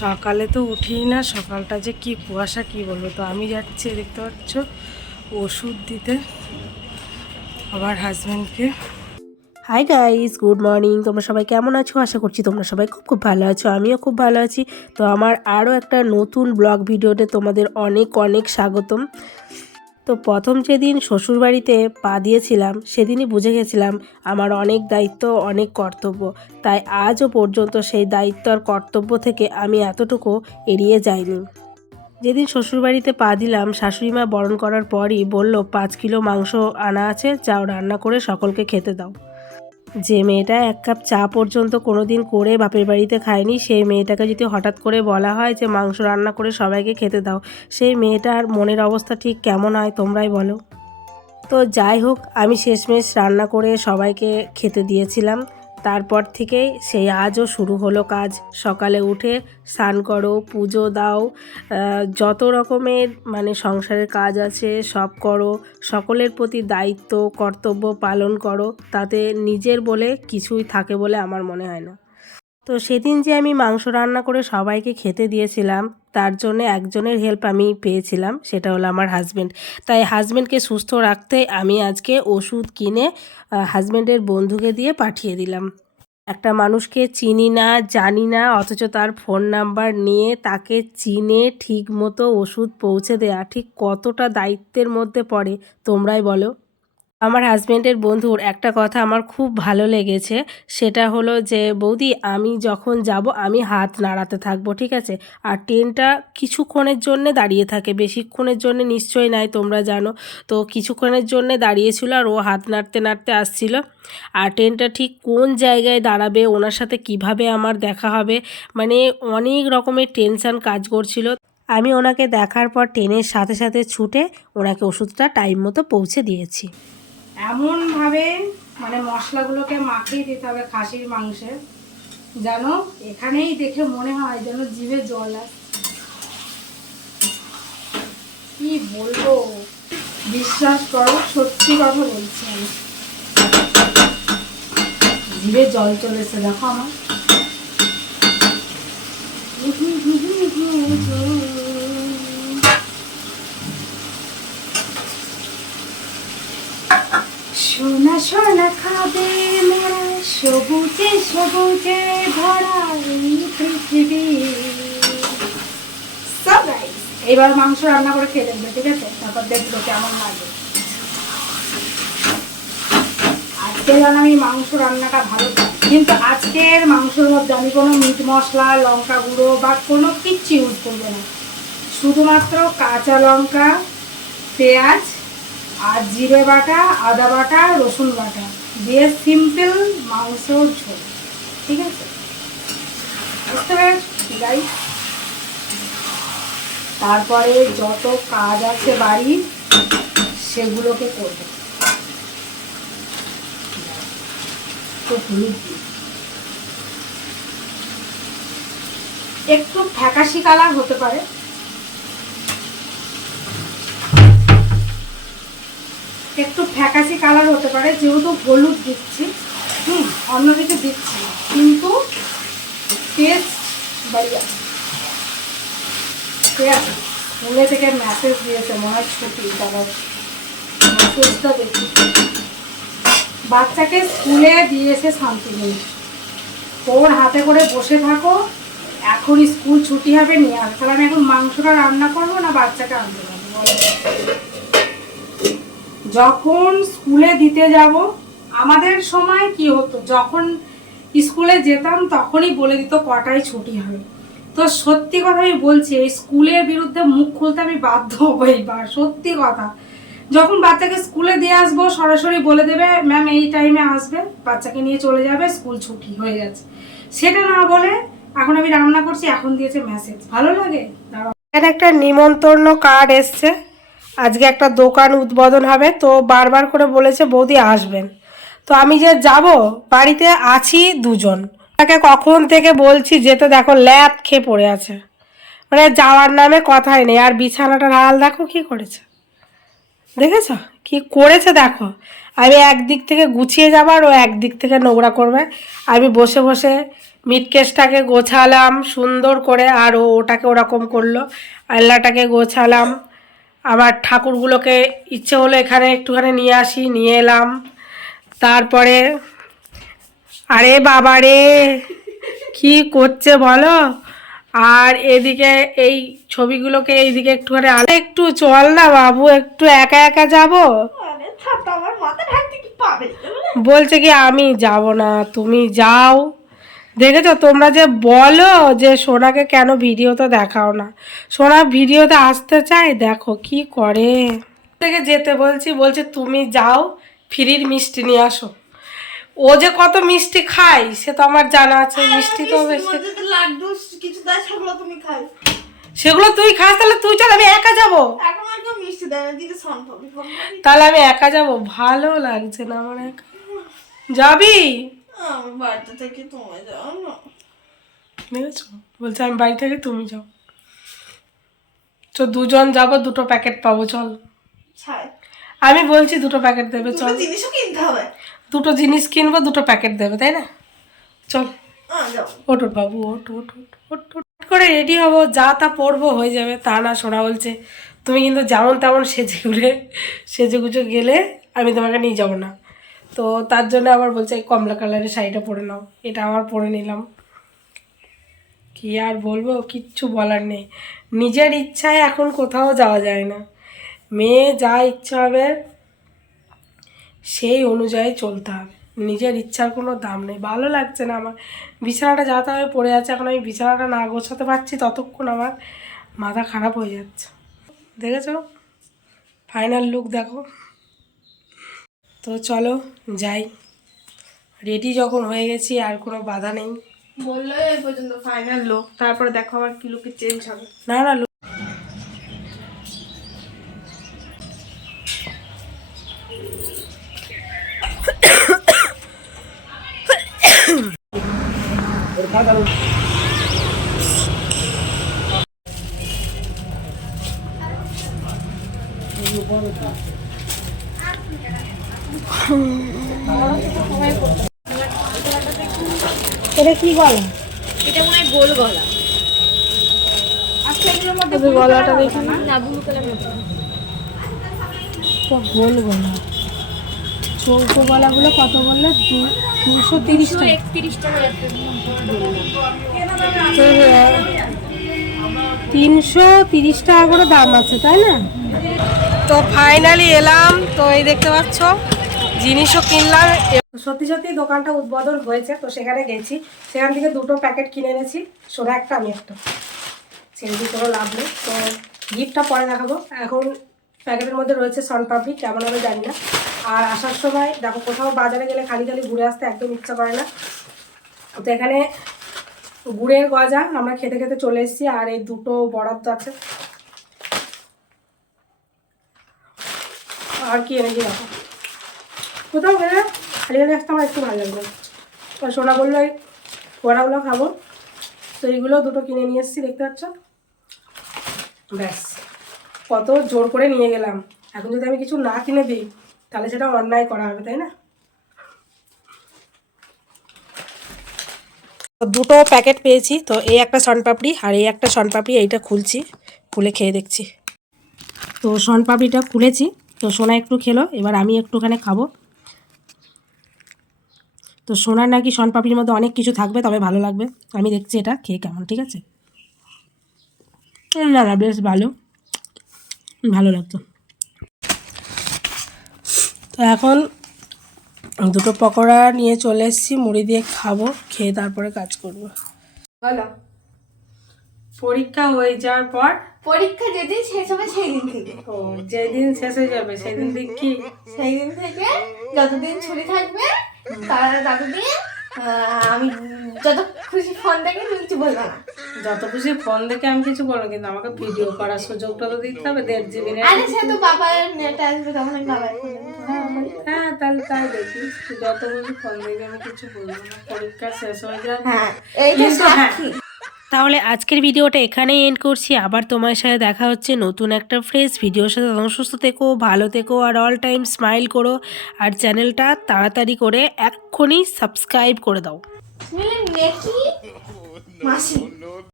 সকালে তো উঠি না, সকালটা যে কি কুয়াশা কি বলব? তো আমি যাচ্ছি, দেখতে পাচ্ছ, ওষুধ দিতে আমার হাজব্যান্ডকে হাই গাইস গুড মর্নিং তোমরা সবাই কেমন আছো? আশা করছি তোমরা সবাই খুব খুব ভালো আছো, আমিও খুব ভালো আছি। তো আমার আরও একটা নতুন ব্লগ ভিডিওতে তোমাদের অনেক অনেক স্বাগতম। তো প্রথম যেদিন শ্বশুরবাড়িতে পা দিয়েছিলাম, সেদিনই বুঝে গেছিলাম আমার অনেক দায়িত্ব, অনেক কর্তব্য। তাই আজও পর্যন্ত সেই দায়িত্ব আর কর্তব্য থেকে আমি এতটুকু এড়িয়ে যাইনি। যেদিন শ্বশুরবাড়িতে পা দিলাম, শাশুড়িমা বরণ করার পরই বলল, পাঁচ কিলো মাংস আনা আছে, যাও রান্না করে সকলকে খেতে দাও। যে মেয়েটা এক কাপ চা পর্যন্ত কোনো দিন করে বাপের বাড়িতে খায়নি, সেই মেয়েটাকে যদি হঠাৎ করে বলা হয় যে মাংস রান্না করে সবাইকে খেতে দাও, সেই মেয়েটার মনের অবস্থা ঠিক কেমন হয় তোমরাই বলো। তো যাই হোক, আমি শেষমেশ রান্না করে সবাইকে খেতে দিয়েছিলাম। তারপর থেকেই সেই আজও শুরু হলো কাজ। সকালে উঠে স্নান করো, পুজো দাও যত রকমের মানে সংসারের কাজ আছে সব করো, সকলের প্রতি দায়িত্ব, কর্তব্য পালন করো, তাতে নিজের বলে কিছুই থাকে বলে আমার মনে হয় না। তো সেদিন যে আমি মাংস রান্না করে সবাইকে খেতে দিয়েছিলাম, তার জন্য একজনের হেল্প আমি পেয়েছিলাম, সেটা হলো আমার হাজব্যান্ড তাই হাজব্যান্ডকে সুস্থ রাখতে আমি আজকে ওষুধ কিনে হাজব্যান্ডের বন্ধুকে দিয়ে পাঠিয়ে দিলাম। একটা মানুষকে চিনি না, জানি না, অথচ তার ফোন নাম্বার নিয়ে তাকে চিনে ঠিক মতো ওষুধ পৌঁছে দেয়া ঠিক কতটা দায়িত্বের মধ্যে পড়ে, তোমরাই বলো। আমার হাজব্যান্ডের বন্ধুর একটা কথা আমার খুব ভালো লেগেছে। সেটা হলো যে, বৌদি, আমি যখন যাব, আমি হাত নাড়াতে থাকব, ঠিক আছে? আর ট্রেনটা কিছুক্ষণের জন্য দাঁড়িয়ে থাকে। বেশিক্ষণের জন্য নিশ্চয়ই নাই, তোমরা জানো। তো কিছুক্ষণের জন্য দাঁড়িয়েছিল আর ও হাত নাড়তে নাড়তে আসছিল। আর ট্রেনটা ঠিক কোন জায়গায় দাঁড়াবে, ওনার সাথে কীভাবে আমার দেখা হবে মানে অনেক রকমের টেনশান কাজ করছিল। আমি ওনাকে দেখার পর ট্রেনের সাথে সাথে ছুটে ওনাকে ওষুধটা টাইম মতো পৌঁছে দিয়েছি। এমনভাবে মানে মশলাগুলোকে মাখিয়ে দিতে হবে খাসির মাংসে, যেন এখানেই দেখে মনে হয় যেন জিভে জল আসছে। কি বলব? বিশ্বাস করো, সত্যি কথা বলছি আমি। জিভে জল চলেছে দেখো আমার। সোনা সোনা খাবে মোরা সবুজে সবুজে ভরা পৃথিবী। এবার মাংস রান্না করে খেয়ে দেখবে, ঠিক আছে? তারপর দেখব কেমন লাগে। আজকে যেন আমি মাংস রান্নাটা ভালো কিন্তু আজকের মাংসের মধ্যে আমি কোনো মিট মশলা, লঙ্কা গুঁড়ো বা কোনো কিচ্ছু ইউজ করব না। শুধুমাত্র কাঁচা লঙ্কা, পেঁয়াজ আর জিরে বাটা, আদা বাটা, রসুন বাটা। দিয়ে সিম্পল মাংস ঝোল, ঠিক আছে? বুঝতে পেরেছি গাই তারপরে যত কাজ আছে বাড়ির, সেগুলোকে করব। একটু ফ্যাকাশি কালার হতে পারে। একটু ফ্যাকাশি কালার হতে পারে, যেহেতু হলুদ দিচ্ছি, হুম, অন্য কিছু দিচ্ছি কিন্তু টেস্ট ঠিক আছে থেকে মেসেজ দিয়েছে, মনে হয় ছুটি দাদা মেসেজটা দেখি। বাচ্চাকে স্কুলে দিয়েছে শান্তি নেই ওর হাতে করে বসে থাকো এখন স্কুল ছুটি হবে, নিয়ে আসবে তাহলে আমি এখন মাংসটা রান্না করব না বাচ্চাকে আনতে পারব যখন স্কুলে দিতে যাব, আমাদের সময় কি হতো? যখন স্কুলে যেতাম, তখনই বলে দিত কটায় ছুটি হবে তো সত্যি কথা আমি বলছি, এই স্কুলের বিরুদ্ধে মুখ খুলতে আমি বাধ্য হব এইবার, সত্যি কথা। যখন বাচ্চাকে স্কুলে দিয়ে আসব, সরাসরি বলে দেবে, ম্যাম, এই টাইমে আসবে, বাচ্চাকে নিয়ে চলে যাবে, স্কুল ছুটি হয়ে গেছে। সেটা না বলে এখন আমি রান্না করছি, এখন দিয়েছে মেসেজ ভালো লাগে? একটা নিমন্ত্রণ কার্ড এসছে। আজকে একটা দোকান উদ্বোধন হবে, তো বারবার করে বলেছে বৌদি আসবেন। তো আমি যে যাব, বাড়িতে আছি দুজন। তাকে কখন থেকে বলছি যেতে দেখো ল্যাপ খেয়ে পড়ে আছে। মানে যাওয়ার নামে কথাই নেই, আর বিছানাটার হাল দেখো কি করেছে। দেখেছ? কি করেছে দেখো? আমি একদিক থেকে গুছিয়ে যাবার ও একদিক থেকে নোংরা করবে। আমি বসে বসে মিটকেসটাকে গোছালাম সুন্দর করে, আর ওটাকে ওরকম করল আল্লাটাকে গোছালাম। আবার ঠাকুরগুলোকে ইচ্ছে হলো এখানে একটুখানি নিয়ে আসি নিয়ে এলাম। তারপরে আরে বাবা রে কি করছে বলো? আর এদিকে এই ছবিগুলোকে এইদিকে একটুখানি আলো। একটু চল না বাবু একটু একা একা যাব। বলছে কি আমি যাব না তুমি যাও। দেখেছ? তোমরা যে বলো যে সোনাকে কেন ভিডিওতে দেখাও না। সোনা ভিডিওতে আসতে চায় দেখো কি করে। থেকে যেতে বলছি বলছে তুমি যাও ফ্রির মিষ্টি নিয়ে আসো। ও যে কত মিষ্টি খায় সে তো আমার জানা আছে মিষ্টি তো বেশি। লাড্ডু কিছু দেয় সেগুলো তুমি খাই সেগুলো তুই খাস তাহলে তুই চল আমি একা যাব। তাহলে আমি একা যাব ভালো লাগছে না আমার একা। যাবি? আমার বাড়িতে থেকে তোমায় যাও না। দেখেছ বলছে আমি বাড়ি থেকে তুমি যাও। তো দুজন যাব দুটো প্যাকেট পাবো চল। আমি বলছি দুটো প্যাকেট দেবে চল। দুটো জিনিসও কিনতে হবে। দুটো জিনিস কিনবো দুটো প্যাকেট দেবে তাই না? চল। ওট ওট বাবু ওট ওট ওট ওট করে রেডি হব যা তা পরবো হয়ে যাবে তা না শোনা বলছে। তুমি কিন্তু যেমন তেমন সেজে গুলে সেজে গুজে গেলে আমি তোমাকে নিয়ে যাব না। তো তার জন্য আবার বলছে কমলা কালারের শাড়িটা পরে নাও। এটা আমার পরে নিলাম। কি আর বলব, কিচ্ছু বলার নেই। নিজের ইচ্ছায় এখন কোথাও যাওয়া যায় না। মেয়ে যা ইচ্ছা হবে, সেই অনুযায়ী চলতে হবে। নিজের ইচ্ছার কোনো দাম নেই। ভালো লাগছে না আমার। বিছানাটা যাতে হবে পড়ে আছে, এখন আমি বিছানাটা না গোছাতে পারছি, ততক্ষণ আমার মাথা খারাপ হয়ে যাচ্ছে। দেখেছ? ফাইনাল লুক দেখো। তো চলো যাই। রেডি যখন হয়ে গেছি আর কোনো বাধা নেই। বলল এই পর্যন্ত ফাইনাল লোক তারপরে দেখো আবার কি লুকে চেঞ্জ হবে। না না এটা কি বলে এটা মনে হয় গোল গলা। তবে গলাটা দেখি না? না ব্লু কালার মতো তো গোল গলা। চৌকো গলাগুলো কত বললে? দুশো তিরিশ টাকা। একত্রিশ টাকা একটা তো, আহ, তিনশো তিরিশ টাকা করে দাম আছে তাই না? তো ফাইনালি এলাম। তো এই দেখতে পাচ্ছ জিনিসও কিনলাম। সত্যি সত্যি দোকানটা উদ্বোধন হয়েছে, তো সেখানে গেছি। সেখান থেকে দুটো প্যাকেট কিনে এনেছি, সোনা একটা, আমি একটা। ছেড়ে কোনো লাভ নেই। তো গিফটটা পরে দেখাবো। এখন প্যাকেটের মধ্যে রয়েছে সনপাপড়ি কেমন হবে জানি না। আর আসার সময় দেখো, কোথাও বাজারে গেলে খালি খালি ঘুরে আসতে একদম ইচ্ছা করে না। তো এখানে গুড়ের গজা, আমরা খেতে খেতে চলে এসেছি, আর এই দুটো বরাদ্দ আছে। আর কি এনেছি দেখো। কোথাও গেলে খালি খালি আসতে আমার একটু ভালো লাগবে। আর সোনা বলল, এই বড়াগুলো খাব। তো এইগুলো দুটো কিনে নিয়ে এসেছি, দেখতে পাচ্ছ? ব্যাস, কত জোর করে নিয়ে গেলাম। এখন যদি আমি কিছু না কিনে দিই, তাহলে সেটা অন্যায় করা হবে, তাই না? দুটো প্যাকেট পেয়েছি, তো এই একটা সনপাপড়ি আর এই একটা সনপাপড়ি এইটা খুলছি, খুলে খেয়ে দেখছি। তো সনপাপড়িটা খুলেছি, তো সোনা একটু খেলো, এবার আমি একটুখানি খাব। তো সোনার নাকি সনপাপড়ির মধ্যে অনেক কিছু থাকবে তবে ভালো লাগবে। আমি দেখছি এটা খেয়ে কেমন ঠিক আছে? না না বেশ ভালো। ভালো লাগতো। তো এখন দুটো পকোড়া নিয়ে চলে এসেছি মুড়ি দিয়ে খাব খেয়ে তারপরে কাজ করব। বলো। পরীক্ষা হয়ে যাওয়ার পর? পরীক্ষা যেদিন শেষ হবে সেই দিন থেকে। ও যেদিন শেষ হয়ে যাবে সেদিন দিন কি? সেই দিন থেকে যতদিন ছুটি থাকবে তার দাদু দিয়ে আমি যত খুশি ফোন দেখে তুমি কিছু বলব না। যত খুশি ফোন দেখে আমি কিছু বলব কিন্তু আমাকে ভিডিও করার সুযোগটা তো দিতে হবে দেড় জিবি নেট আরে সে তো বাবার নেট আসবে তখন আমি বাবার হ্যাঁ তাহলে তাই দেখি। যত খুশি ফোন দেখে আমি কিছু বলব না পরীক্ষা শেষ হয়ে যাবে হ্যাঁ এই হ্যাঁ, তাহলে আজকের ভিডিওটা এখানেই এন্ড করছি। আবার তোমার সাথে দেখা হচ্ছে নতুন একটা ফ্রেশ ভিডিওর সাথে। তখন সুস্থ থেকো ভালো থেকো আর অল টাইম স্মাইল করো। আর চ্যানেলটা তাড়াতাড়ি করে এক্ষুনি সাবস্ক্রাইব করে দাও। মাসি।